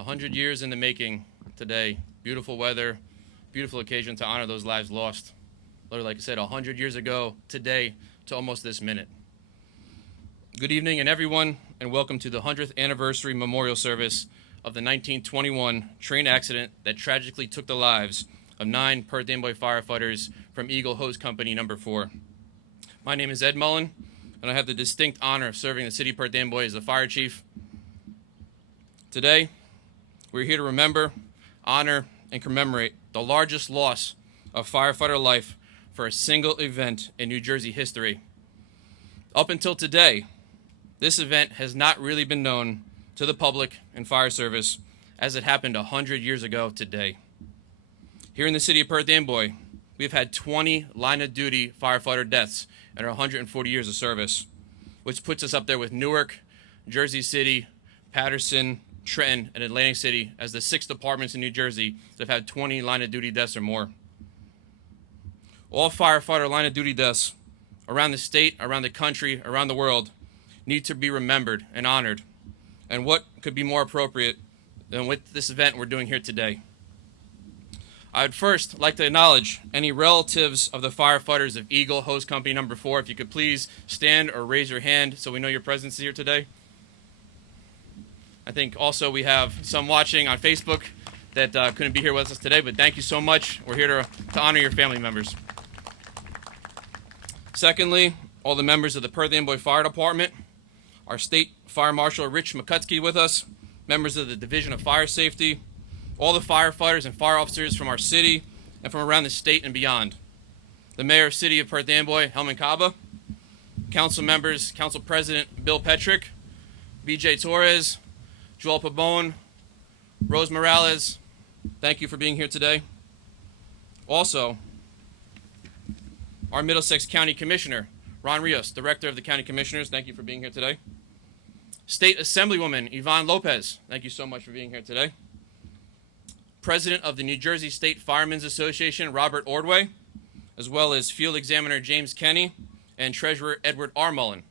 100 years in the making today. Beautiful weather, beautiful occasion to honor those lives lost. Literally, like I said, 100 years ago today to almost this minute. Good evening, and everyone, and welcome to the 100th anniversary memorial service of the 1921 train accident that tragically took the lives of 9 Perth Amboy firefighters from Eagle Hose Company Number 4. My name is Ed Mullen, and I have the distinct honor of serving the City of Perth Amboy as the fire chief. Today, we're here to remember, honor, and commemorate the largest loss of firefighter life for a single event in New Jersey history. Up until today, this event has not really been known to the public and fire service as it happened 100 years ago today. Here in the City of Perth Amboy, we've had 20 line-of-duty firefighter deaths in our 140 years of service, which puts us up there with Newark, Jersey City, Paterson, Trenton, and Atlantic City as the 6 departments in New Jersey that have had 20 line-of-duty deaths or more. All firefighter line-of-duty deaths around the state, around the country, around the world need to be remembered and honored. And what could be more appropriate than with this event we're doing here today? I would first like to acknowledge any relatives of the firefighters of Eagle Hose Company Number 4. If you could please stand or raise your hand so we know your presence here today. I think also we have some watching on Facebook that couldn't be here with us today, but thank you so much. We're here to honor your family members. Secondly, all the members of the Perth Amboy Fire Department, our State Fire Marshal Rich McCutsky with us, members of the Division of Fire Safety, all the firefighters and fire officers from our city and from around the state and beyond, the Mayor of City of Perth Amboy, Helman Kaba, Council members, Council President Bill Petrick, BJ Torres, Joel Pabon, Rose Morales, thank you for being here today. Also, our Middlesex County Commissioner, Ron Rios, Director of the County Commissioners, thank you for being here today. State Assemblywoman Yvonne Lopez, thank you so much for being here today. President of the New Jersey State Firemen's Association, Robert Ordway, as well as Field Examiner James Kenny and Treasurer Edward R. Mullen.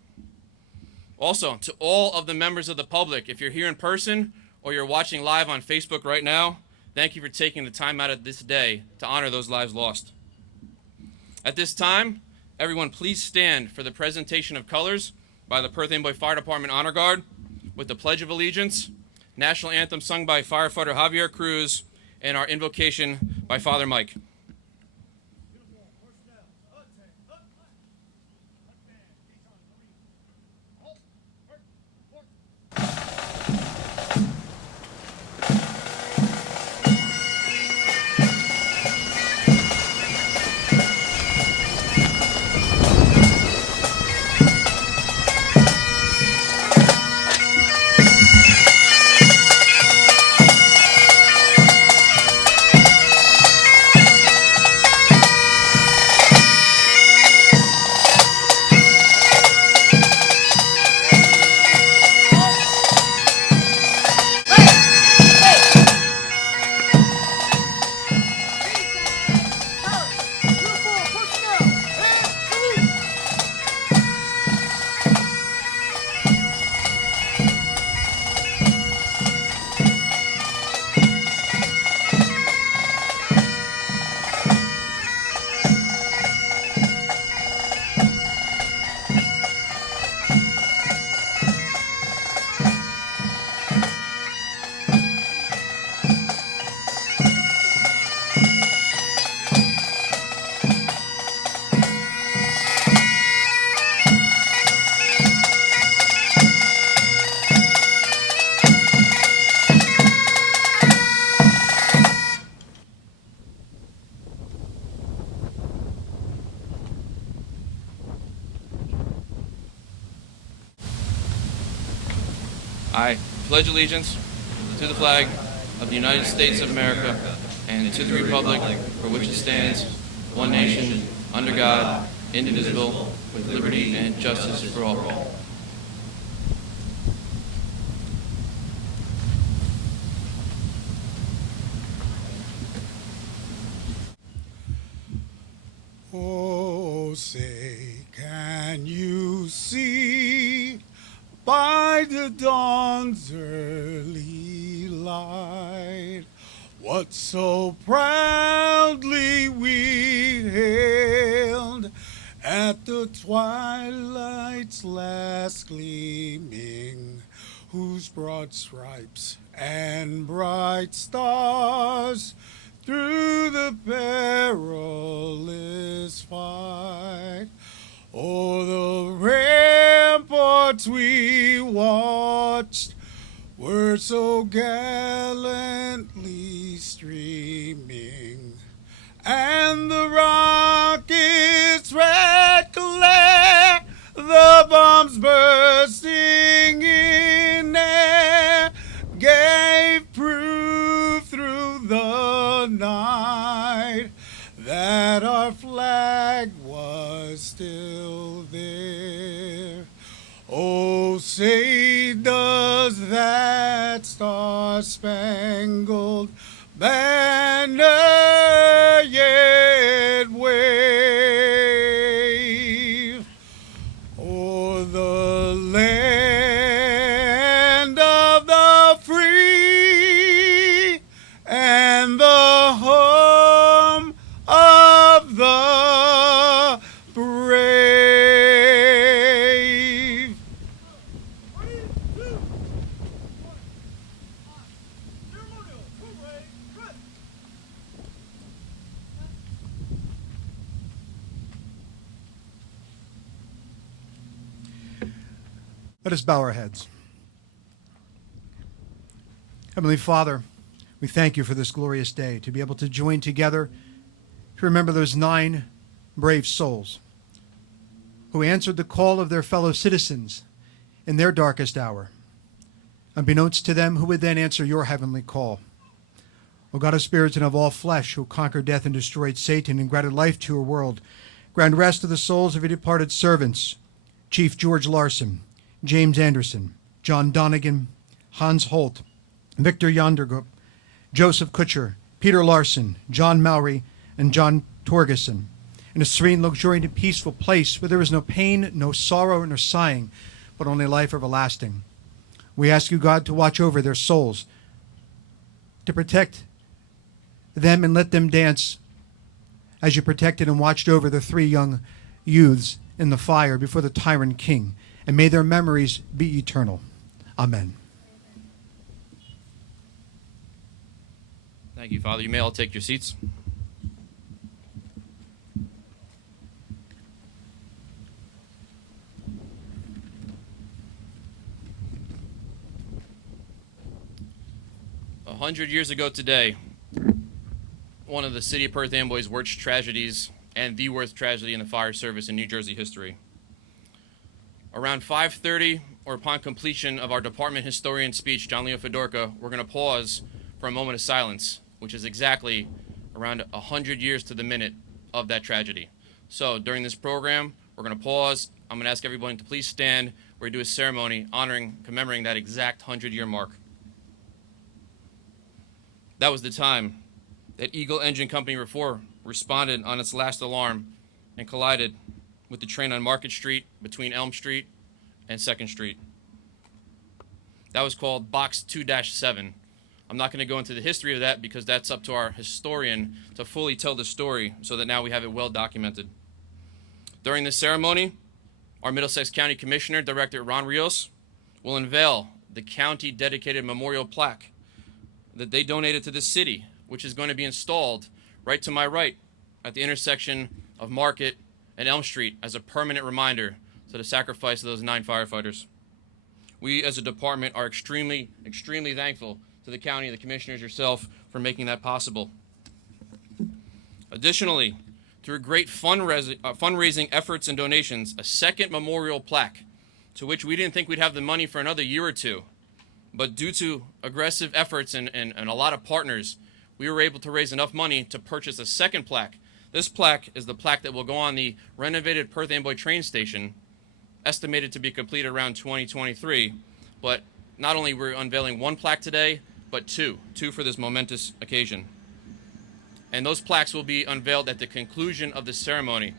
Also, to all of the members of the public, if you're here in person or you're watching live on Facebook right now, thank you for taking the time out of this day to honor those lives lost. At this time, everyone please stand for the presentation of colors by the Perth Amboy Fire Department Honor Guard with the Pledge of Allegiance, National Anthem sung by firefighter Javier Cruz, and our invocation by Father Mike. I pledge allegiance to the flag of the United States of America and to the republic for which it stands, one nation, under God, indivisible, with liberty and justice for all. Oh, say, can you see by the dawn's early light light. What so proudly we hailed at the twilight's last gleaming, whose broad stripes and bright stars through the perilous fight, o'er the ramparts we watched, were so gallantly streaming, and the rocket's red glare, the bombs bursting in air, gave proof through the night that our flag was still there. Oh, say does that star-spangled banner yet wave o'er the land of the free and the home of the brave? Let us bow our heads. Heavenly Father, we thank you for this glorious day, to be able to join together to remember those 9 brave souls who answered the call of their fellow citizens in their darkest hour, unbeknownst to them who would then answer your heavenly call. O God of spirits and of all flesh, who conquered death and destroyed Satan and granted life to your world, grant rest to the souls of your departed servants, Chief George Larson, James Anderson, John Donegan, Hans Holt, Victor Yondergup, Joseph Kutcher, Peter Larson, John Mowry, and John Torgeson, in a serene, luxuriant, and peaceful place where there is no pain, no sorrow, nor sighing, but only life everlasting. We ask you, God, to watch over their souls, to protect them and let them dance as you protected and watched over the 3 young youths in the fire before the tyrant king, and may their memories be eternal. Amen. Thank you, Father. You may all take your seats. A 100 years ago today, one of the City of Perth Amboy's worst tragedies and the worst tragedy in the fire service in New Jersey history. Around 5:30, or upon completion of our department historian speech, John Leo Fedorka, we're going to pause for a moment of silence, which is exactly around 100 years to the minute of that tragedy. So during this program, we're going to pause. I'm going to ask everyone to please stand. We're going to do a ceremony commemorating that exact 100-year mark. That was the time that Eagle Engine Company 4 responded on its last alarm and collided with the train on Market Street between Elm Street and 2nd Street. That was called Box 2-7. I'm not going to go into the history of that because that's up to our historian to fully tell the story so that now we have it well documented. During this ceremony, our Middlesex County Commissioner, Director Ron Rios, will unveil the county-dedicated memorial plaque that they donated to the city, which is going to be installed right to my right at the intersection of Market and Elm Street as a permanent reminder to the sacrifice of those 9 firefighters. We as a department are extremely, extremely thankful to the county and the commissioners yourself for making that possible. Additionally, through great fundraising efforts and donations, a second memorial plaque, to which we didn't think we'd have the money for another year or two, but due to aggressive efforts and a lot of partners, we were able to raise enough money to purchase a second plaque. This plaque is the plaque that will go on the renovated Perth Amboy train station, estimated to be completed around 2023. But not only we're unveiling 1 plaque today, but two for this momentous occasion. And those plaques will be unveiled at the conclusion of the ceremony.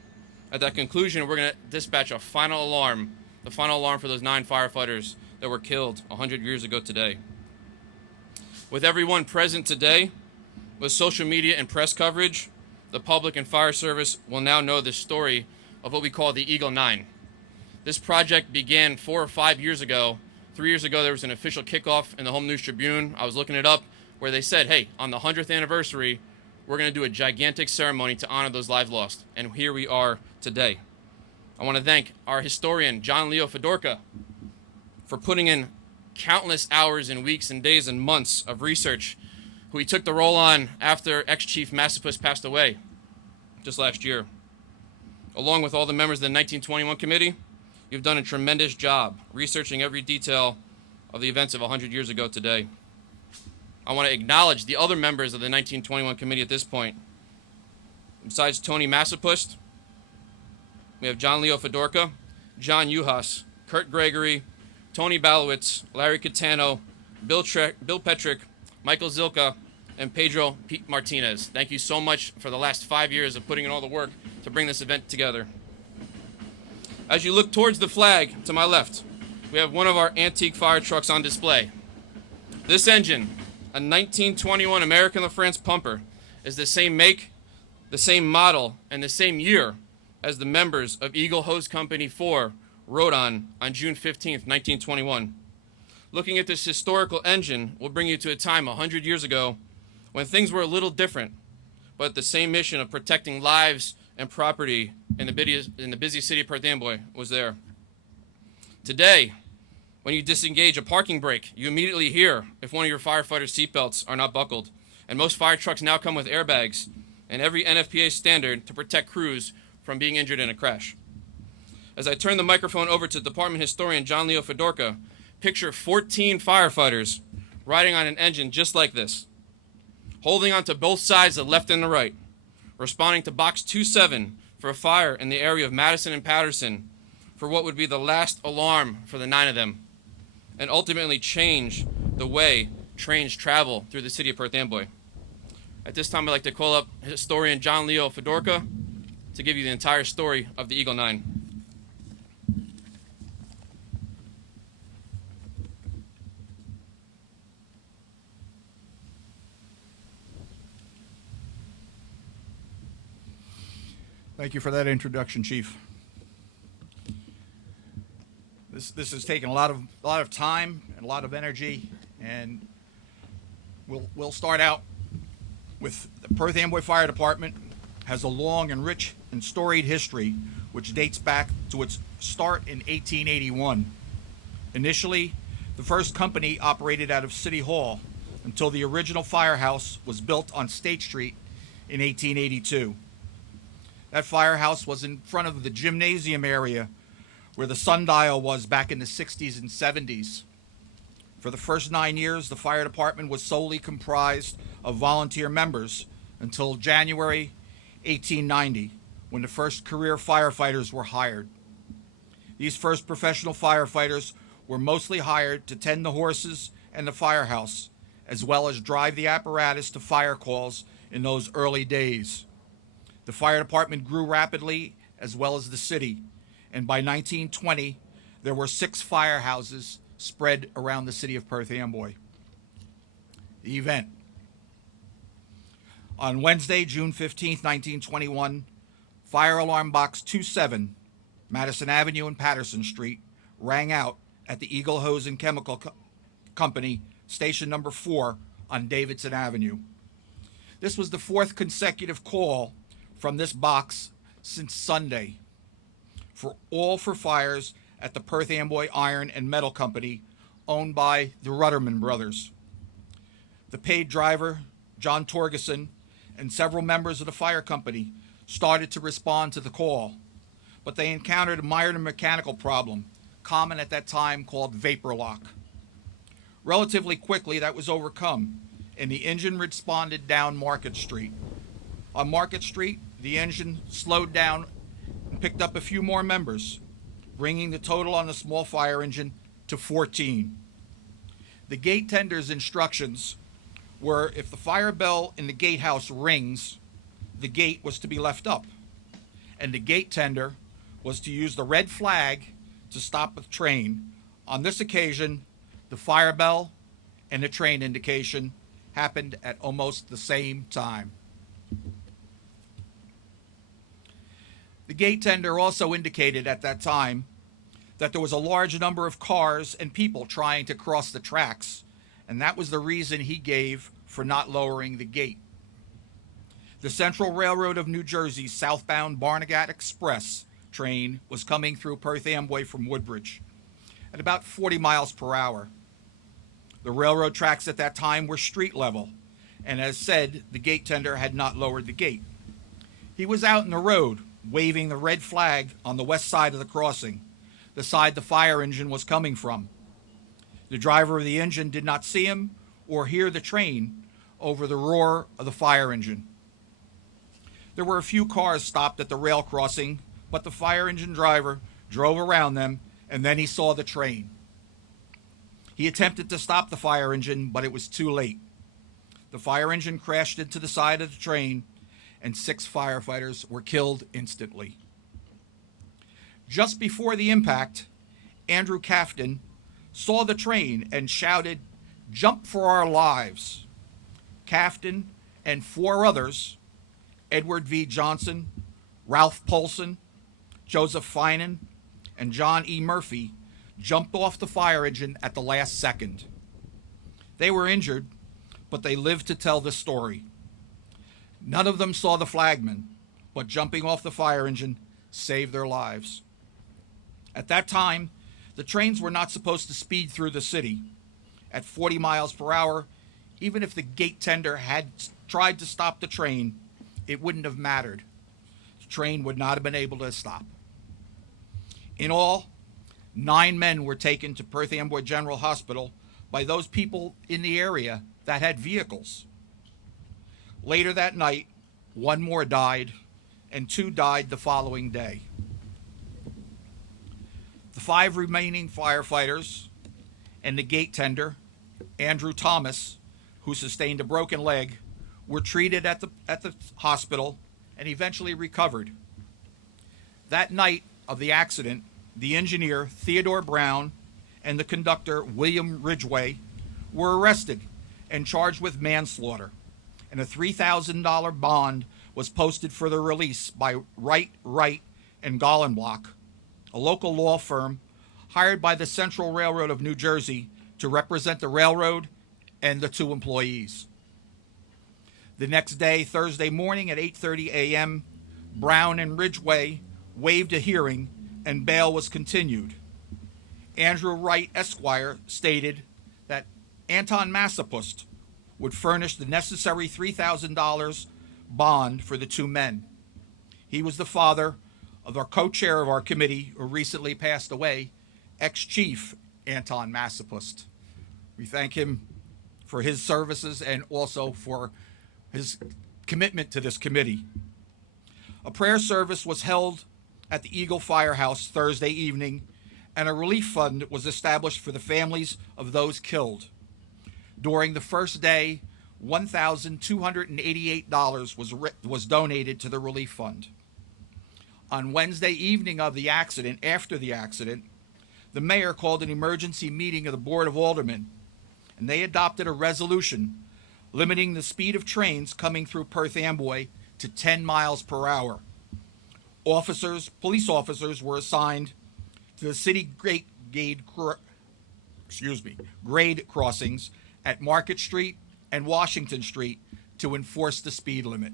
At that conclusion, we're going to dispatch a final alarm, the final alarm for those 9 firefighters that were killed 100 years ago today. With everyone present today, with social media and press coverage, the public and fire service will now know the story of what we call the Eagle 9. This project began 4 or 5 years ago. 3 years ago, there was an official kickoff in the Home News Tribune. I was looking it up, where they said, hey, on the 100th anniversary, we're going to do a gigantic ceremony to honor those lives lost. And here we are today. I want to thank our historian, John Leo Fedorka, for putting in countless hours and weeks and days and months of research, who he took the role on after ex-chief Massapus passed away just last year. Along with all the members of the 1921 committee, you've done a tremendous job researching every detail of the events of 100 years ago today. I want to acknowledge the other members of the 1921 committee at this point. Besides Tony Massapus, we have John Leo Fedorka, John Uhas, Kurt Gregory, Tony Balowitz, Larry Catano, Bill Petrick, Michael Zilka, and Pedro Pete Martinez. Thank you so much for the last 5 years of putting in all the work to bring this event together. As you look towards the flag to my left, we have one of our antique fire trucks on display. This engine, a 1921 American LaFrance pumper, is the same make, the same model, and the same year as the members of Eagle Hose Company 4 rode on June 15th, 1921. Looking at this historical engine will bring you to a time 100 years ago when things were a little different, but the same mission of protecting lives and property in the busy city of Perth Amboy was there. Today, when you disengage a parking brake, you immediately hear if one of your firefighters' seatbelts are not buckled. And most fire trucks now come with airbags and every NFPA standard to protect crews from being injured in a crash. As I turn the microphone over to Department Historian John Leo Fedorka, picture 14 firefighters riding on an engine just like this, holding onto both sides, the left and the right, responding to Box 27 for a fire in the area of Madison and Patterson for what would be the last alarm for the 9 of them, and ultimately change the way trains travel through the city of Perth Amboy. At this time, I'd like to call up historian John Leo Fedorka to give you the entire story of the Eagle 9. Thank you for that introduction, Chief. This has taken a lot of time and a lot of energy, and we'll start out with the Perth Amboy Fire Department. Has a long and rich and storied history which dates back to its start in 1881. Initially, the first company operated out of City Hall until the original firehouse was built on State Street in 1882. That firehouse was in front of the gymnasium area where the sundial was back in the 60s and 70s. For the first 9 years, the fire department was solely comprised of volunteer members until January 1890, when the first career firefighters were hired. These first professional firefighters were mostly hired to tend the horses and the firehouse, as well as drive the apparatus to fire calls in those early days. The fire department grew rapidly, as well as the city, and by 1920, there were 6 firehouses spread around the city of Perth Amboy. The event. On Wednesday, June 15, 1921, fire alarm box 27, Madison Avenue and Patterson Street, rang out at the Eagle Hose and Chemical Company, station number 4 on Davidson Avenue. This was the 4th consecutive call from this box since Sunday for fires at the Perth Amboy Iron and Metal Company, owned by the Rudderman brothers. The paid driver, John Torgeson, and several members of the fire company started to respond to the call, but they encountered a minor mechanical problem, common at that time, called vapor lock. Relatively quickly, that was overcome, and the engine responded down Market Street. On Market Street, the engine slowed down and picked up a few more members, bringing the total on the small fire engine to 14. The gate tender's instructions were if the fire bell in the gatehouse rings, the gate was to be left up, and the gate tender was to use the red flag to stop the train. On this occasion, the fire bell and the train indication happened at almost the same time. The gate tender also indicated at that time that there was a large number of cars and people trying to cross the tracks, and that was the reason he gave for not lowering the gate. The Central Railroad of New Jersey's southbound Barnegat Express train was coming through Perth Amboy from Woodbridge at about 40 miles per hour. The railroad tracks at that time were street level, and as said, the gate tender had not lowered the gate. He was out in the road, waving the red flag on the west side of the crossing, the side the fire engine was coming from. The driver of the engine did not see him or hear the train over the roar of the fire engine. There were a few cars stopped at the rail crossing, but the fire engine driver drove around them, and then he saw the train. He attempted to stop the fire engine, but it was too late. The fire engine crashed into the side of the train, and 6 firefighters were killed instantly. Just before the impact, Andrew Cafton saw the train and shouted, "Jump for our lives." Cafton and 4 others, Edward V. Johnson, Ralph Polson, Joseph Finan, and John E. Murphy, jumped off the fire engine at the last second. They were injured, but they lived to tell the story. None of them saw the flagman, but jumping off the fire engine saved their lives. At that time, the trains were not supposed to speed through the city. At 40 miles per hour, even if the gate tender had tried to stop the train, it wouldn't have mattered. The train would not have been able to stop. In all, 9 men were taken to Perth Amboy General Hospital by those people in the area that had vehicles. Later that night, 1 more died, and 2 died the following day. The 5 remaining firefighters and the gate tender, Andrew Thomas, who sustained a broken leg, were treated at the hospital and eventually recovered. That night of the accident, the engineer, Theodore Brown, and the conductor, William Ridgway, were arrested and charged with manslaughter, and a $3,000 bond was posted for their release by Wright, and Gollenblock, a local law firm hired by the Central Railroad of New Jersey to represent the railroad and the 2 employees. The next day, Thursday morning at 8:30 a.m., Brown and Ridgway waived a hearing and bail was continued. Andrew Wright, Esquire, stated that Anton Massapust would furnish the necessary $3,000 bond for the 2 men. He was the father of our co-chair of our committee, who recently passed away, ex-chief Anton Massapust. We thank him for his services and also for his commitment to this committee. A prayer service was held at the Eagle Firehouse Thursday evening, and a relief fund was established for the families of those killed. During the first day, $1,288 was donated to the relief fund. On Wednesday evening of the accident, after the accident, the mayor called an emergency meeting of the Board of Aldermen, and they adopted a resolution limiting the speed of trains coming through Perth Amboy to 10 miles per hour. Police officers were assigned to the city grade crossings at Market Street and Washington Street to enforce the speed limit.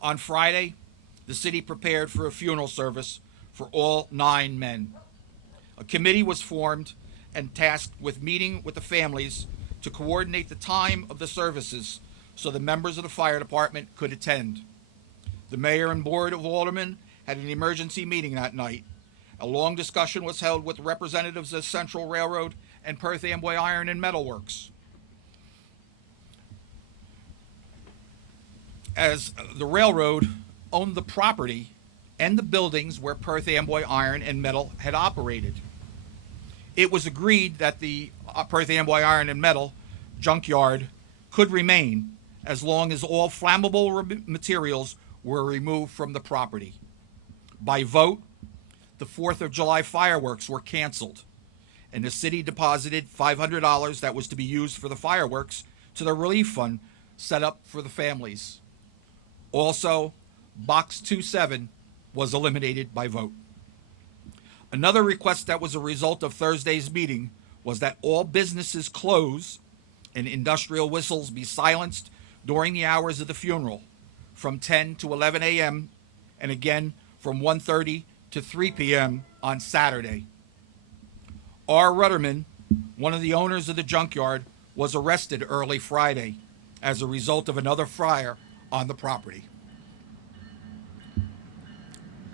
On Friday, the city prepared for a funeral service for all 9 men. A committee was formed and tasked with meeting with the families to coordinate the time of the services so the members of the fire department could attend. The mayor and board of aldermen had an emergency meeting that night. A long discussion was held with representatives of Central Railroad and Perth Amboy Iron and Metal Works. As the railroad owned the property and the buildings where Perth Amboy Iron and Metal had operated, it was agreed that the Perth Amboy Iron and Metal junkyard could remain as long as all flammable materials were removed from the property. By vote, the 4th of July fireworks were canceled, and the city deposited $500 that was to be used for the fireworks to the relief fund set up for the families. Also, Box 27 was eliminated by vote. Another request that was a result of Thursday's meeting was that all businesses close and industrial whistles be silenced during the hours of the funeral from 10 to 11 a.m. and again from 1:30 to 3 p.m. on Saturday. R. Rudderman, one of the owners of the junkyard, was arrested early Friday as a result of another fire on the property.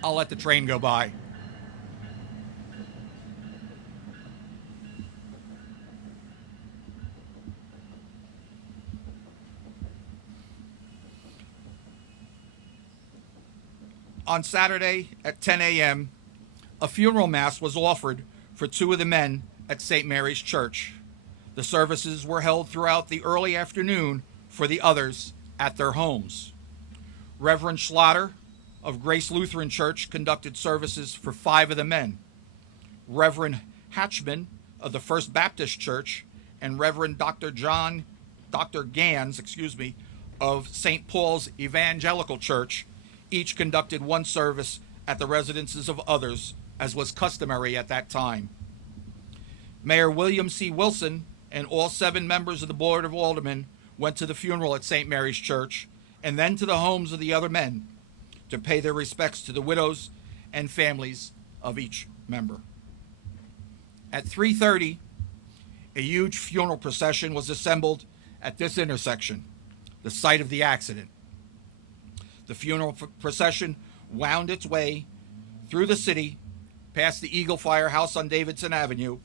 I'll let the train go by. On Saturday at 10 a.m., a funeral mass was offered for two of the men at St. Mary's Church. The services were held throughout the early afternoon for the others at their homes. Reverend Schlatter of Grace Lutheran Church conducted services for five of the men. Reverend Hatchman of the First Baptist Church and Reverend Dr. Gans, of St. Paul's Evangelical Church each conducted one service at the residences of others, as was customary at that time. Mayor William C. Wilson and all 7 members of the Board of Aldermen went to the funeral at St. Mary's Church and then to the homes of the other men to pay their respects to the widows and families of each member. At 3:30, a huge funeral procession was assembled at this intersection, the site of the accident. The funeral procession wound its way through the city, past the Eagle Firehouse on Davidson Avenue,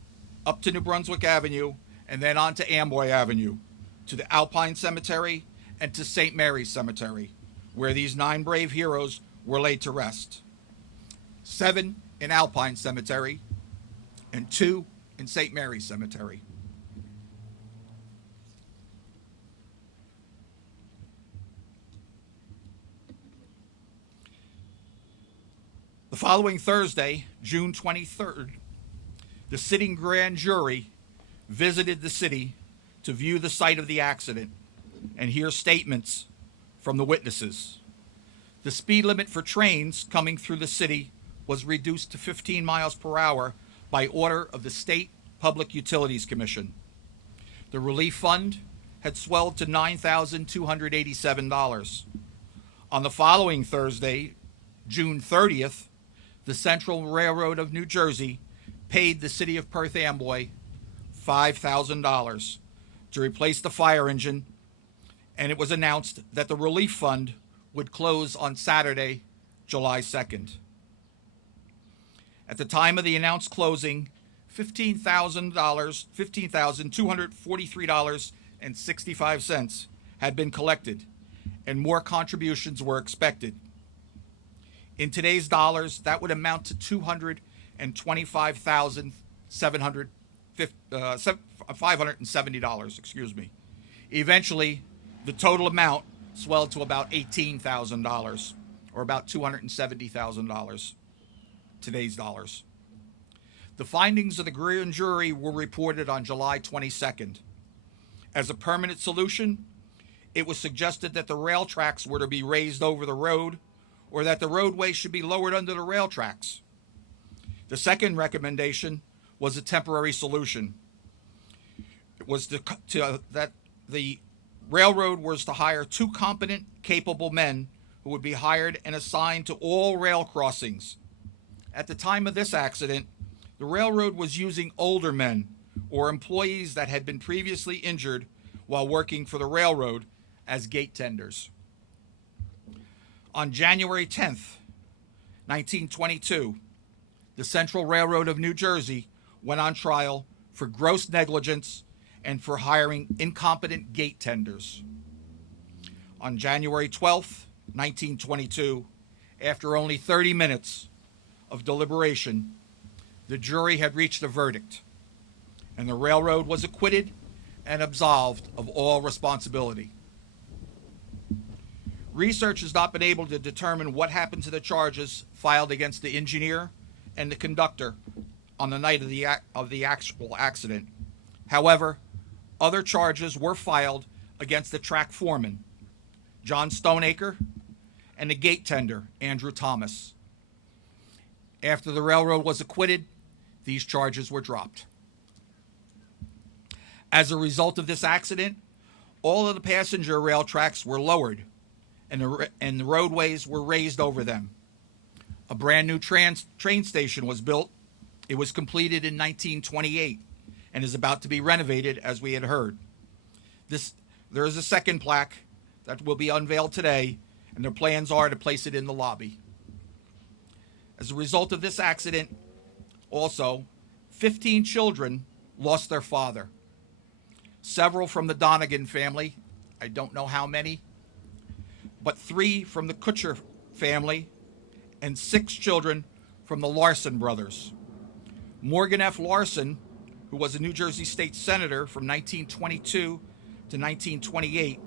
up to New Brunswick Avenue, and then on to Amboy Avenue, to the Alpine Cemetery and to St. Mary's Cemetery, where these 9 brave heroes were laid to rest. 7 in Alpine Cemetery and 2 in St. Mary's Cemetery. The following Thursday, June 23rd, the sitting grand jury visited the city to view the site of the accident and hear statements from the witnesses. The speed limit for trains coming through the city was reduced to 15 miles per hour by order of the State Public Utilities Commission. The relief fund had swelled to $9,287. On the following Thursday, June 30th, the Central Railroad of New Jersey paid the City of Perth Amboy $5,000 to replace the fire engine, and it was announced that the relief fund would close on Saturday, July 2nd. At the time of the announced closing, $15,243.65 had been collected, and more contributions were expected. In today's dollars, that would amount to $225,570. Eventually, the total amount swelled to about $18,000, or about $270,000, today's dollars. The findings of the grand jury were reported on July 22nd. As a permanent solution, it was suggested that the rail tracks were to be raised over the road, or that the roadway should be lowered under the rail tracks. The second recommendation was a temporary solution. It was that the railroad was to hire 2 competent, capable men who would be hired and assigned to all rail crossings. At the time of this accident, the railroad was using older men or employees that had been previously injured while working for the railroad as gate tenders. On January 10th, 1922, the Central Railroad of New Jersey went on trial for gross negligence and for hiring incompetent gate tenders. On January 12th, 1922, after only 30 minutes of deliberation, the jury had reached a verdict, and the railroad was acquitted and absolved of all responsibility. Research has not been able to determine what happened to the charges filed against the engineer and the conductor on the night of the actual accident. However, other charges were filed against the track foreman, John Stoneacre, and the gate tender, Andrew Thomas. After the railroad was acquitted, these charges were dropped. As a result of this accident, all of the passenger rail tracks were lowered and the roadways were raised over them. A brand new train station was built. It was completed in 1928 and is about to be renovated, as we had heard. There is a second plaque that will be unveiled today, and their plans are to place it in the lobby. As a result of this accident, also, 15 children lost their father. Several from the Donegan family, I don't know how many, but 3 from the Kutcher family, and 6 children from the Larson brothers. Morgan F. Larson, who was a New Jersey state senator from 1922 to 1928,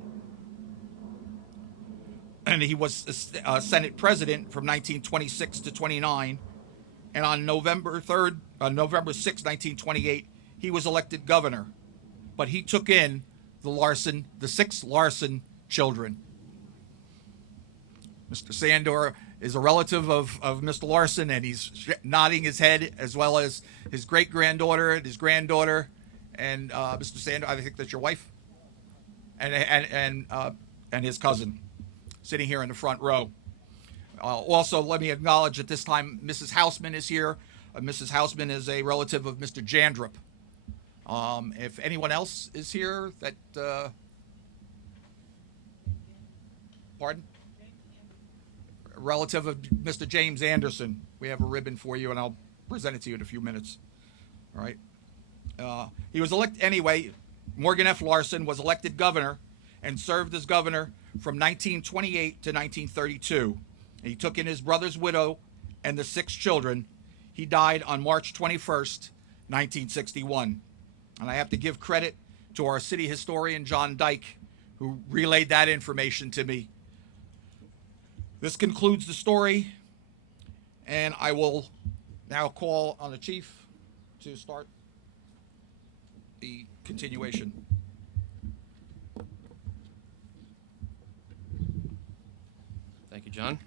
and he was a Senate president from 1926 to 29, and on November 6, 1928, he was elected governor, but he took in the 6 Larson children. Mr. Sandor is a relative of Mr. Larson, and he's nodding his head, as well as his great-granddaughter and his granddaughter, and Mr. Sandor, I think that's your wife, and his cousin, sitting here in the front row. Also, let me acknowledge at this time Mrs. Houseman is here. Mrs. Houseman is a relative of Mr. Jandrup. If anyone else is here that... pardon? A relative of Mr. James Anderson. We have a ribbon for you, and I'll present it to you in a few minutes. All right. He was elected... Anyway, Morgan F. Larson was elected governor and served as governor from 1928 to 1932. And he took in his brother's widow and the 6 children. He died on March 21st, 1961. And I have to give credit to our city historian, John Dyke, who relayed that information to me. This concludes the story, and I will now call on the chief to start the continuation. Thank you, John.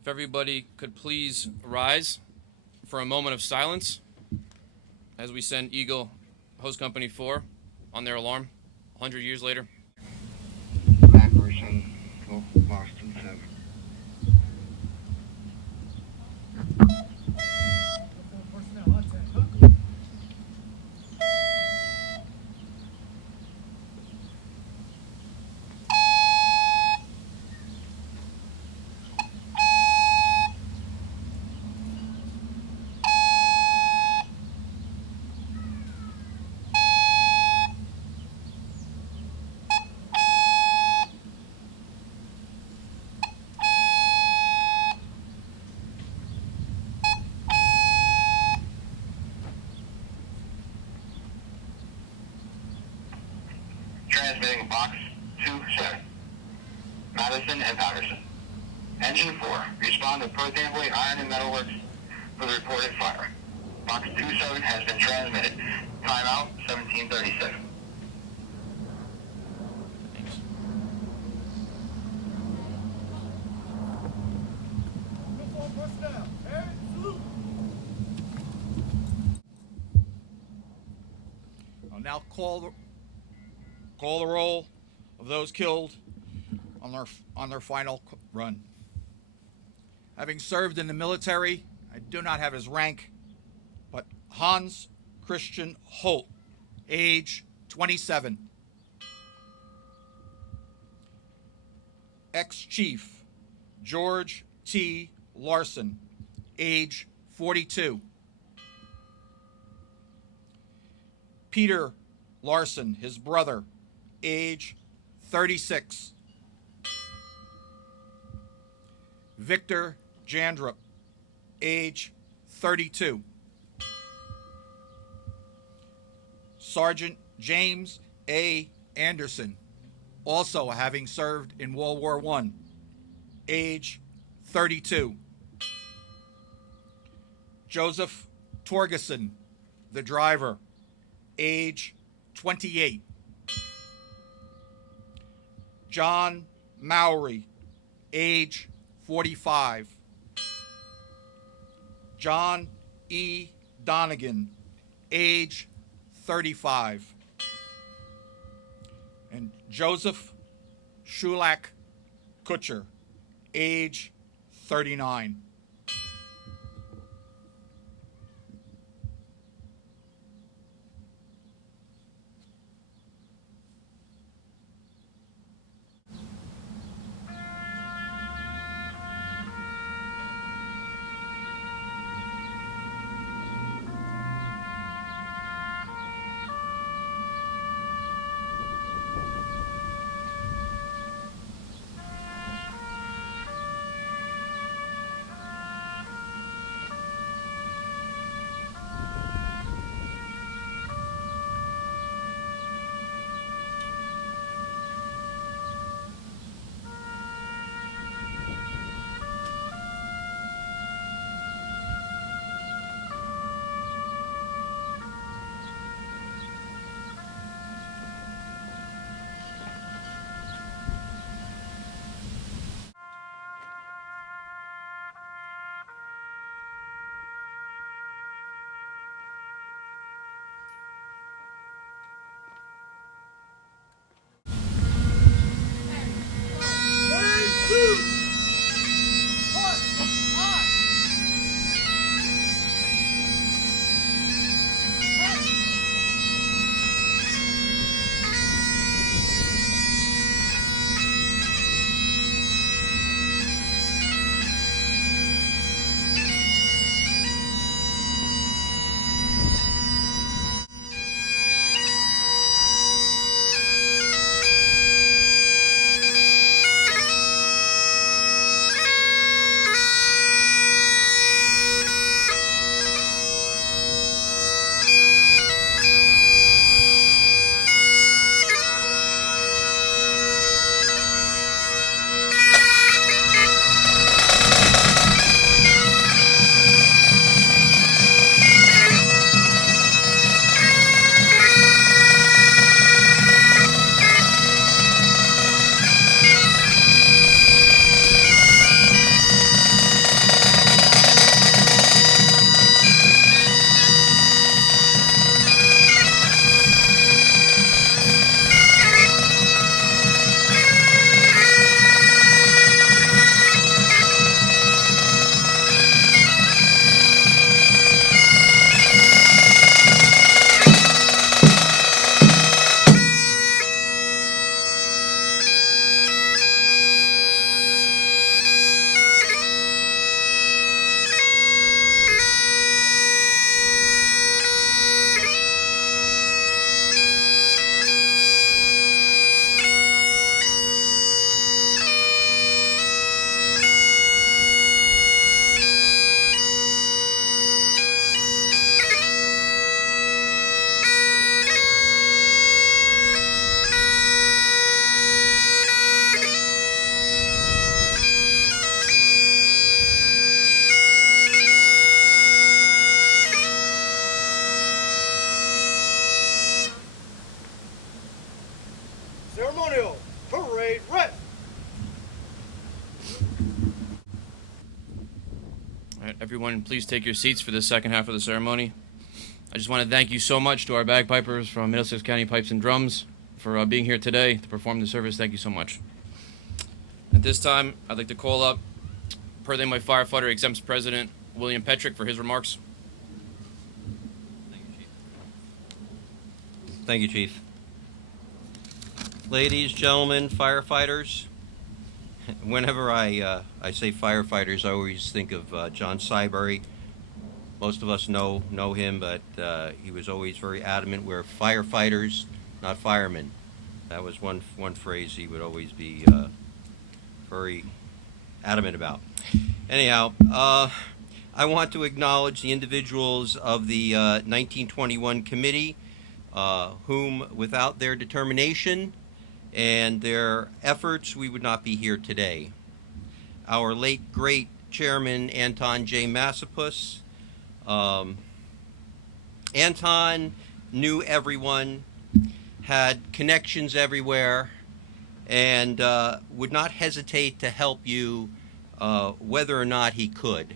If everybody could please rise for a moment of silence as we send Eagle Hose Company 4 on their alarm 100 years later. Boston 7. Transmitting box 27, Madison and Patterson. Engine 4, respond to Perth Amboy Iron and Metal Works for the reported fire. Box 27 has been transmitted. Timeout 1737. Thanks. I'll now call the roll of those killed on their final run. Having served in the military, I do not have his rank, but Hans Christian Holt, age 27. Ex-Chief George T. Larson, age 42. Peter Larson, his brother, age 36. Victor Jandrup, age 32. Sergeant James A. Anderson, also having served in World War I, age 32. Joseph Torgeson, the driver, age 28. John Mowry, age 45. John E. Donegan, age 35. And Joseph Shulak Kutcher, age 39. Ceremonial parade rest. All right, everyone, please take your seats for the second half of the ceremony. I just want to thank you so much to our bagpipers from Middlesex County Pipes and Drums for being here today to perform the service. Thank you so much. At this time, I'd like to call up Perth Amboy Firefighter Exempts President William Petrick for his remarks. Thank you, Chief. Ladies, gentlemen, firefighters. Whenever I say firefighters, I always think of John Cyberry. Most of us know him, but he was always very adamant. We're firefighters, not firemen. That was one phrase he would always be very adamant about. Anyhow, I want to acknowledge the individuals of the 1921 committee, whom, without their determination and their efforts, we would not be here today. Our late great chairman, Anton J. Massapus. Anton knew everyone, had connections everywhere, and would not hesitate to help you whether or not he could.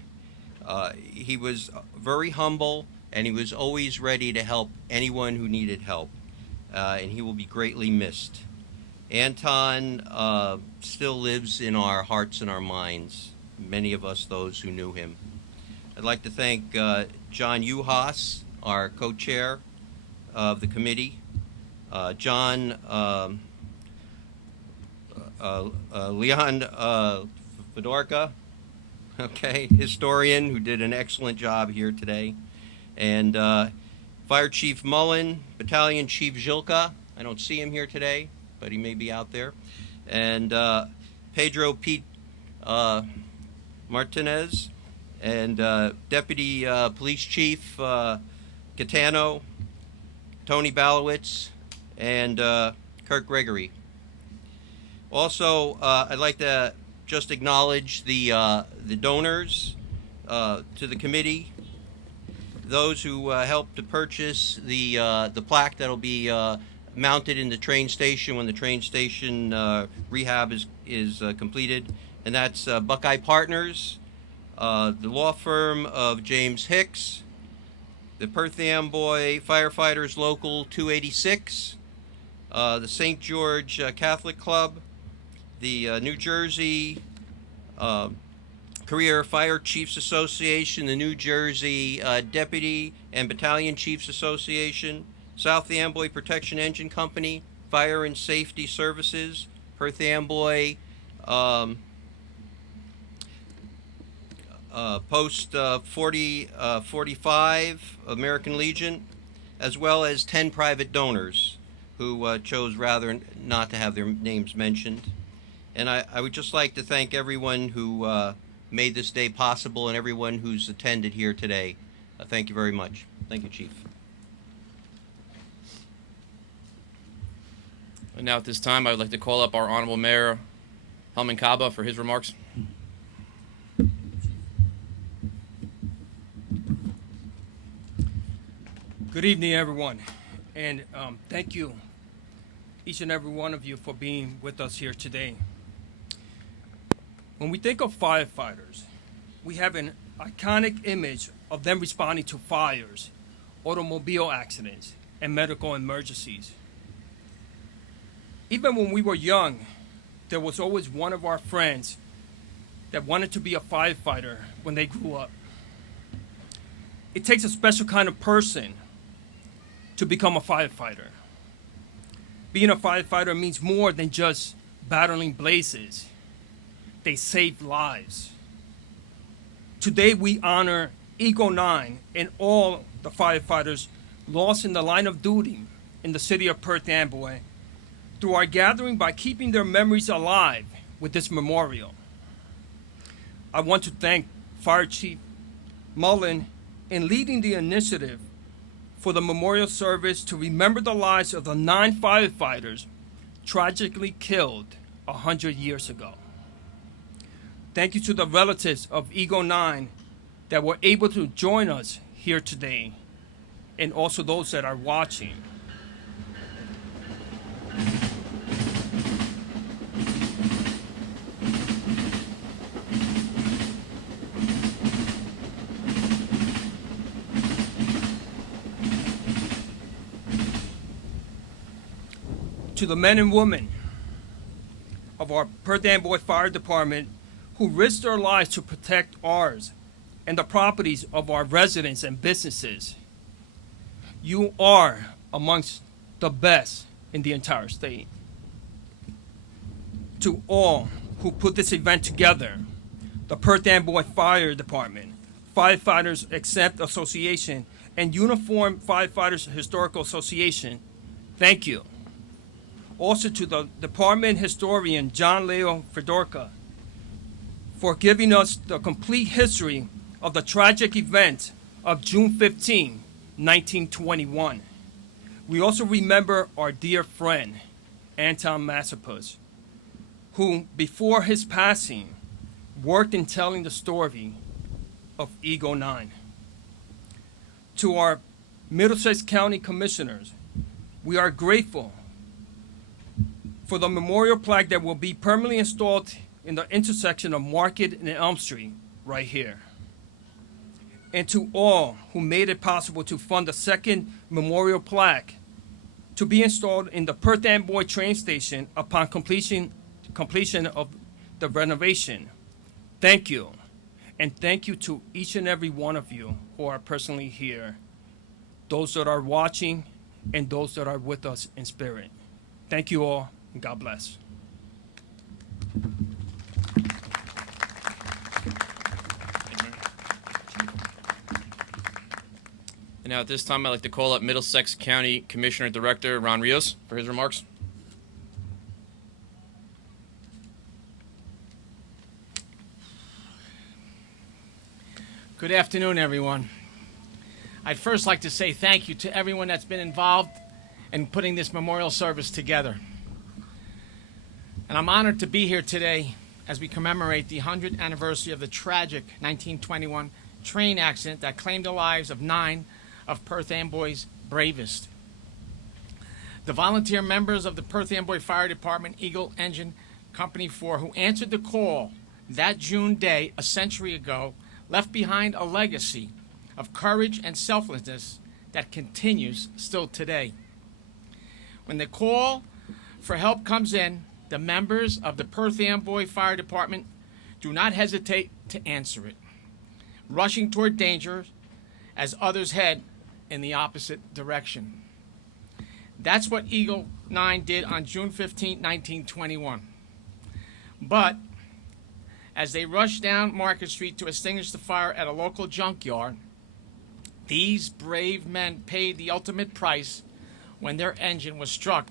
He was very humble, and he was always ready to help anyone who needed help, and he will be greatly missed. Anton still lives in our hearts and our minds, many of us those who knew him. I'd like to thank John Uhas, our co-chair of the committee, John Leon Fedorka, okay, historian who did an excellent job here today, and Fire Chief Mullen, Battalion Chief Zilka. I don't see him here today, but he may be out there, and Pedro Pete Martinez, and Deputy Police Chief Catano, Tony Balowitz, and Kirk Gregory. Also, I'd like to just acknowledge the donors to the committee, those who helped to purchase the plaque that'll be mounted in the train station when the train station rehab is completed, and that's Buckeye Partners, the law firm of James Hicks, the Perth Amboy Firefighters Local 286, the St. George Catholic Club, the New Jersey Career Fire Chiefs Association, the New Jersey Deputy and Battalion Chiefs Association, South Amboy Protection Engine Company, Fire and Safety Services, Perth Amboy Post 45, American Legion, as well as 10 private donors who chose rather not to have their names mentioned. And I would just like to thank everyone who made this day possible and everyone who's attended here today. Thank you very much. Thank you, Chief. And now at this time, I would like to call up our Honorable Mayor, Helman Kaba, for his remarks. Good evening, everyone, and thank you, each and every one of you, for being with us here today. When we think of firefighters, we have an iconic image of them responding to fires, automobile accidents, and medical emergencies. Even when we were young, there was always one of our friends that wanted to be a firefighter when they grew up. It takes a special kind of person to become a firefighter. Being a firefighter means more than just battling blazes. They save lives. Today we honor Eagle 9 and all the firefighters lost in the line of duty in the city of Perth Amboy through our gathering by keeping their memories alive with this memorial. I want to thank Fire Chief Mullen in leading the initiative for the memorial service to remember the lives of the 9 firefighters tragically killed 100 years ago. Thank you to the relatives of Eagle 9 that were able to join us here today, and also those that are watching. To the men and women of our Perth Amboy Fire Department who risked their lives to protect ours and the properties of our residents and businesses. You are amongst the best in the entire state. To all who put this event together, the Perth Amboy Fire Department, Firefighters Exempt Association, and Uniform Firefighters Historical Association, thank you. Also to the department historian, John Leo Fedorka, for giving us the complete history of the tragic event of June 15, 1921. We also remember our dear friend, Anton Massapus, who, before his passing, worked in telling the story of Eagle 9. To our Middlesex County Commissioners, we are grateful for the memorial plaque that will be permanently installed in the intersection of Market and Elm Street right here. And to all who made it possible to fund the second memorial plaque to be installed in the Perth Amboy train station upon completion of the renovation. Thank you. And thank you to each and every one of you who are personally here, those that are watching, and those that are with us in spirit. Thank you all, and God bless. And now at this time, I'd like to call up Middlesex County Commissioner Director Ron Rios for his remarks. Good afternoon, everyone. I'd first like to say thank you to everyone that's been involved in putting this memorial service together. And I'm honored to be here today as we commemorate the 100th anniversary of the tragic 1921 train accident that claimed the lives of 9 of Perth Amboy's bravest. The volunteer members of the Perth Amboy Fire Department Eagle Engine Company 4 who answered the call that June day a century ago left behind a legacy of courage and selflessness that continues still today. When the call for help comes in, the members of the Perth Amboy Fire Department do not hesitate to answer it, rushing toward danger as others head in the opposite direction. That's what Eagle 9 did on June 15, 1921. But as they rushed down Market Street to extinguish the fire at a local junkyard, these brave men paid the ultimate price when their engine was struck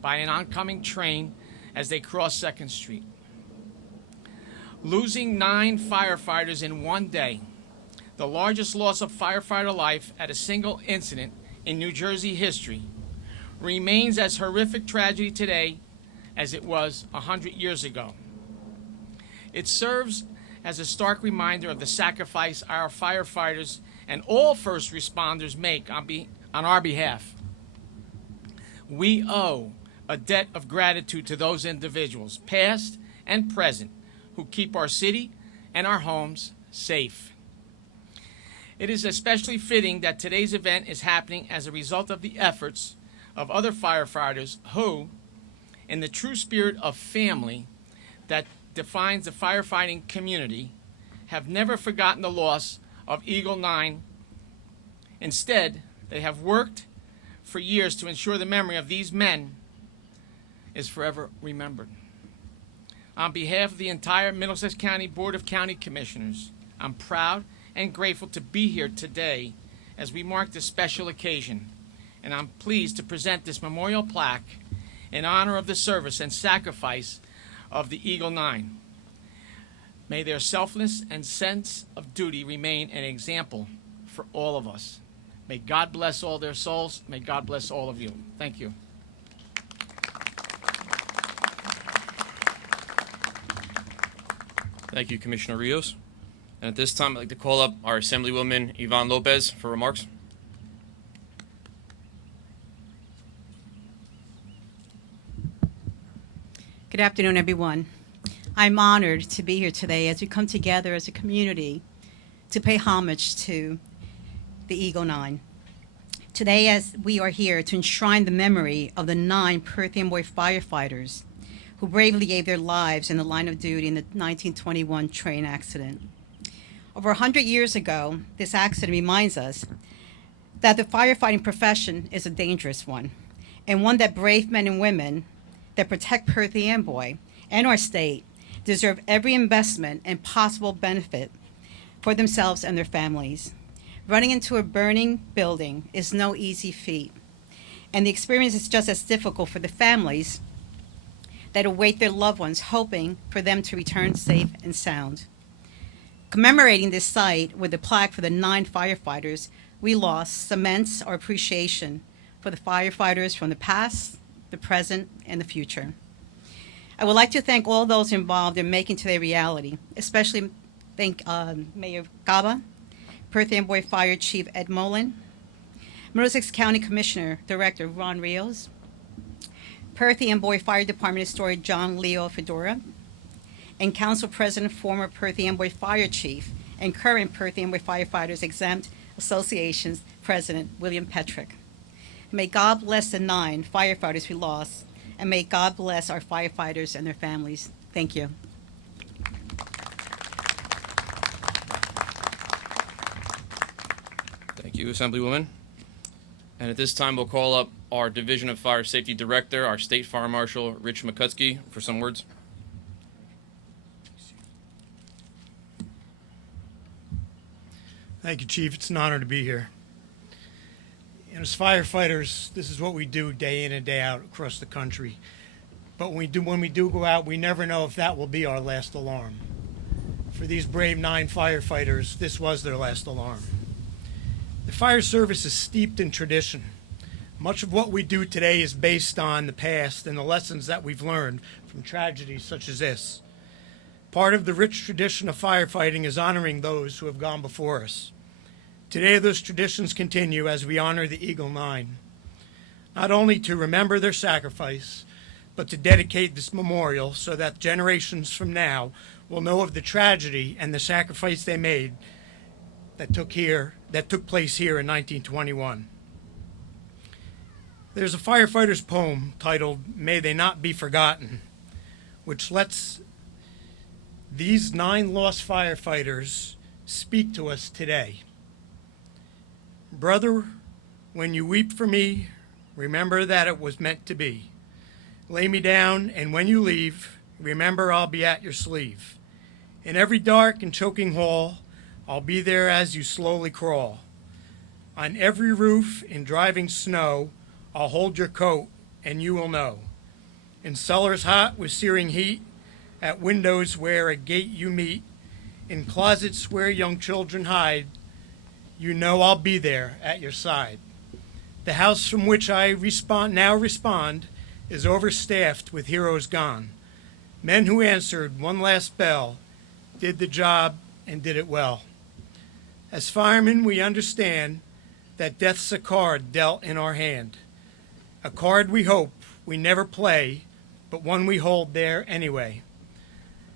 by an oncoming train as they crossed 2nd Street. Losing 9 firefighters in one day, the largest loss of firefighter life at a single incident in New Jersey history, remains as horrific tragedy today as it was 100 years ago. It serves as a stark reminder of the sacrifice our firefighters and all first responders make on our behalf. We owe a debt of gratitude to those individuals, past and present, who keep our city and our homes safe. It is especially fitting that today's event is happening as a result of the efforts of other firefighters who, in the true spirit of family that defines the firefighting community, have never forgotten the loss of Eagle 9. Instead, they have worked for years to ensure the memory of these men is forever remembered. On behalf of the entire Middlesex County Board of County Commissioners, I'm proud and grateful to be here today as we mark this special occasion, and I'm pleased to present this memorial plaque in honor of the service and sacrifice of the Eagle 9. May their selflessness and sense of duty remain an example for all of us. May God bless all their souls. May God bless all of you. Thank you. Thank you, Commissioner Rios. And at this time, I'd like to call up our Assemblywoman Yvonne Lopez for remarks. Good afternoon, everyone. I'm honored to be here today as we come together as a community to pay homage to the Eagle 9. Today, as we are here to enshrine the memory of the 9 Perth Amboy firefighters who bravely gave their lives in the line of duty in the 1921 train accident. Over 100 years ago, this accident reminds us that the firefighting profession is a dangerous one, and one that brave men and women that protect Perth Amboy and our state deserve every investment and possible benefit for themselves and their families. Running into a burning building is no easy feat, and the experience is just as difficult for the families that await their loved ones, hoping for them to return safe and sound. Commemorating this site with a plaque for the 9 firefighters we lost cements our appreciation for the firefighters from the past, the present, and the future. I would like to thank all those involved in making today reality, especially thank Mayor Gaba, Perth Amboy Fire Chief Ed Mullen, Middlesex County Commissioner Director Ron Rios, Perth Amboy Fire Department historian John Leo Fedora, and Council President, former Perth Amboy Fire Chief, and current Perth Amboy Firefighters Exempt Association's President, William Petrick. May God bless the 9 firefighters we lost, and may God bless our firefighters and their families. Thank you. Thank you, Assemblywoman. And at this time, we'll call up our Division of Fire Safety Director, our State Fire Marshal, Rich McCutsky, for some words. Thank you, Chief. It's an honor to be here. And as firefighters, this is what we do day in and day out across the country. But when we do go out, we never know if that will be our last alarm. For these brave 9 firefighters, this was their last alarm. The fire service is steeped in tradition. Much of what we do today is based on the past and the lessons that we've learned from tragedies such as this. Part of the rich tradition of firefighting is honoring those who have gone before us. Today, those traditions continue as we honor the Eagle 9, not only to remember their sacrifice, but to dedicate this memorial so that generations from now will know of the tragedy and the sacrifice they made that took place here in 1921. There's a firefighter's poem titled, "May They Not Be Forgotten," which lets these 9 lost firefighters speak to us today. Brother, when you weep for me, remember that it was meant to be. Lay me down, and when you leave, remember I'll be at your sleeve. In every dark and choking hall, I'll be there as you slowly crawl. On every roof in driving snow, I'll hold your coat, and you will know. In cellars hot with searing heat, at windows where a gate you meet, in closets where young children hide, you know I'll be there at your side. The house from which I now respond is overstaffed with heroes gone. Men who answered one last bell, did the job and did it well. As firemen, we understand that death's a card dealt in our hand. A card we hope we never play, but one we hold there anyway.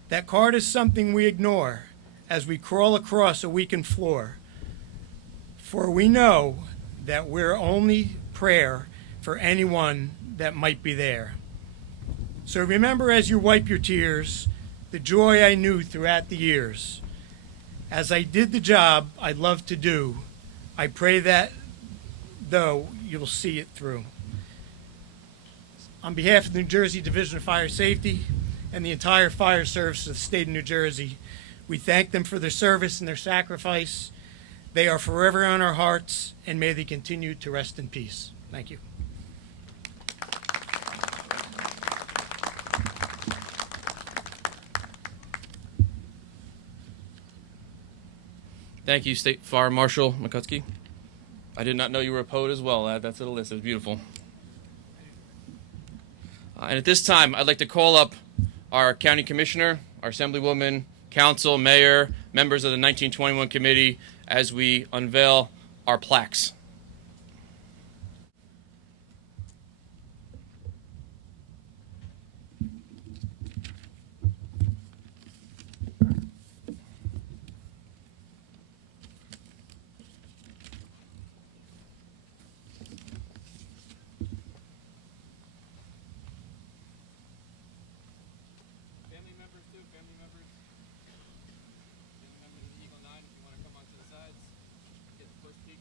That card is something we ignore as we crawl across a weakened floor. For we know that we're only prayer for anyone that might be there. So remember as you wipe your tears, the joy I knew throughout the years. As I did the job I'd love to do, I pray that, though, you'll see it through. On behalf of the New Jersey Division of Fire Safety and the entire fire service of the state of New Jersey, we thank them for their service and their sacrifice. They are forever on our hearts, and may they continue to rest in peace. Thank you. Thank you, State Fire Marshal McCutsky. I did not know you were a poet as well. Add that to the list. It was beautiful. And at this time, I'd like to call up our County Commissioner, our Assemblywoman, Council, Mayor, members of the 1921 Committee, as we unveil our plaques. Family members too, family members of the Eagle 9, if you want to come onto the sides, get the first peek.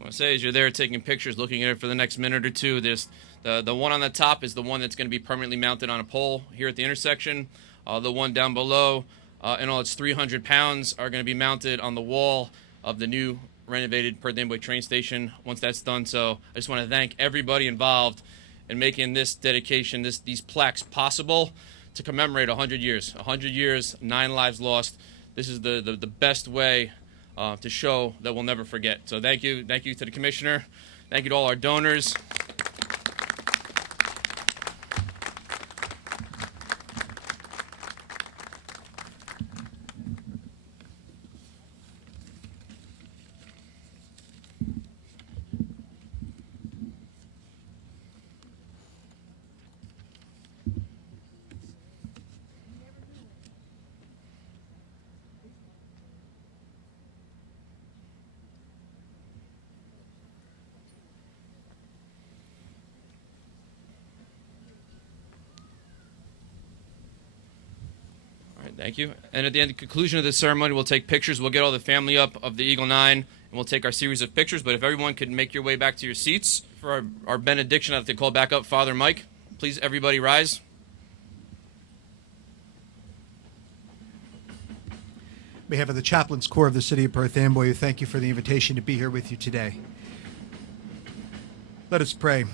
What I say is you're there taking pictures, looking at it for the next minute or two. There's the one on the top is the one that's going to be permanently mounted on a pole here at the intersection. The one down below, and all its 300 pounds, are going to be mounted on the wall of the new renovated Perth Amboy train station once that's done. So I just want to thank everybody involved in making this dedication, these plaques possible to commemorate 100 years. 100 years, 9 lives lost. This is the best way to show that we'll never forget. So thank you to the Commissioner. Thank you to all our donors. Thank you. And at the end, conclusion of the ceremony, we'll take pictures. We'll get all the family up of the Eagle 9, and we'll take our series of pictures. But if everyone could make your way back to your seats for our benediction, I have to call back up Father Mike. Please, everybody rise. On behalf of the Chaplains Corps of the City of Perth Amboy, we thank you for the invitation to be here with you today. Let us pray.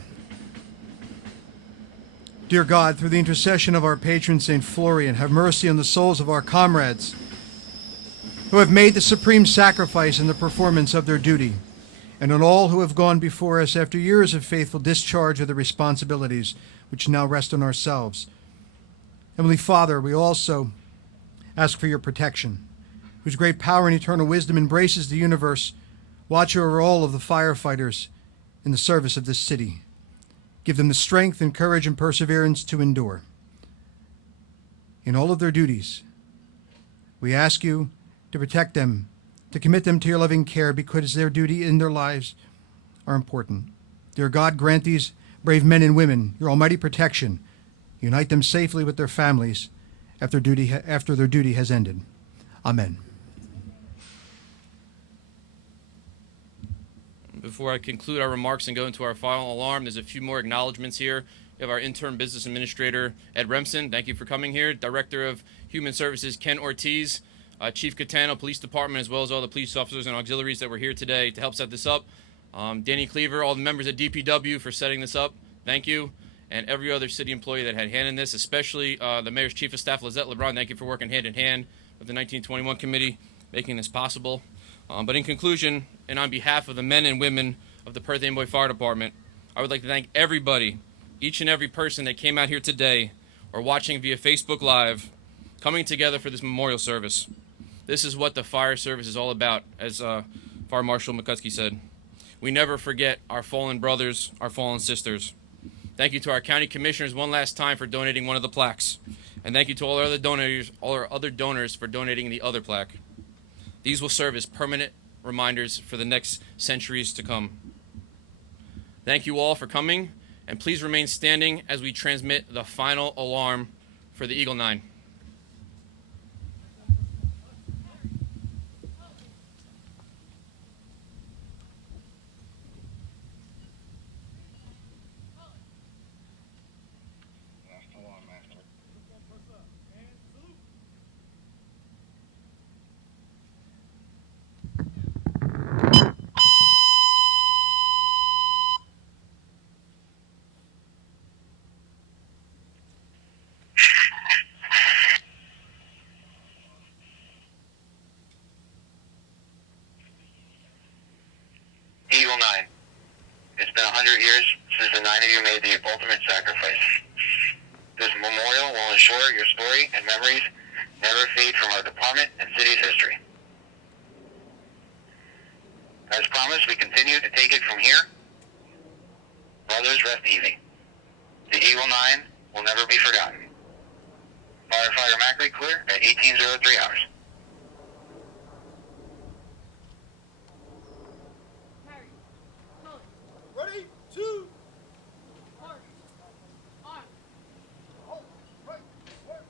Dear God, through the intercession of our patron St. Florian, have mercy on the souls of our comrades who have made the supreme sacrifice in the performance of their duty, and on all who have gone before us after years of faithful discharge of the responsibilities which now rest on ourselves. Heavenly Father, we also ask for your protection, whose great power and eternal wisdom embraces the universe. Watch over all of the firefighters in the service of this city. Give them the strength and courage and perseverance to endure. In all of their duties, we ask you to protect them, to commit them to your loving care, because their duty in their lives are important. Dear God, grant these brave men and women your almighty protection. Unite them safely with their families after their duty has ended. Amen. Before I conclude our remarks and go into our final alarm, there's a few more acknowledgments here. We have our interim business administrator, Ed Remsen. Thank you for coming here. Director of Human Services, Ken Ortiz. Chief Catano, Police Department, as well as all the police officers and auxiliaries that were here today to help set this up. Danny Cleaver, all the members of DPW for setting this up. Thank you. And every other city employee that had hand in this, especially the Mayor's Chief of Staff, Lizette LeBron. Thank you for working hand in hand with the 1921 committee, making this possible. But in conclusion, and on behalf of the men and women of the Perth Amboy Fire Department, I would like to thank everybody, each and every person that came out here today or watching via Facebook Live, coming together for this memorial service. This is what the fire service is all about, as Fire Marshal McCuskey said. We never forget our fallen brothers, our fallen sisters. Thank you to our county commissioners one last time for donating one of the plaques. And thank you to all our other donors for donating the other plaque. These will serve as permanent reminders for the next centuries to come. Thank you all for coming, and please remain standing as we transmit the final alarm for the Eagle 9. Eagle 9. It's been 100 years since the 9 of you made the ultimate sacrifice. This memorial will ensure your story and memories never fade from our department and city's history. As promised, we continue to take it from here. Brothers, rest easy. The Eagle 9 will never be forgotten. Firefighter Macri clear at 1803 hours. Ready, 2, march, on, hold, right, work.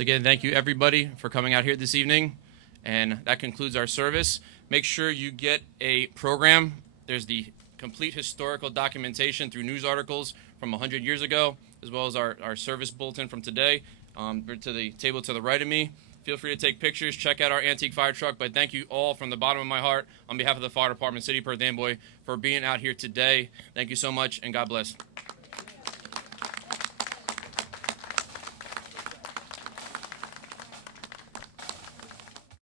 again, thank you everybody for coming out here this evening. And that concludes our service. Make sure you get a program. There's the complete historical documentation through news articles from 100 years ago, as well as our service bulletin from today. To the table to the right of me. Feel free to take pictures, check out our antique fire truck, but thank you all from the bottom of my heart on behalf of the fire department, City of Perth Amboy, for being out here today. Thank you so much, and God bless.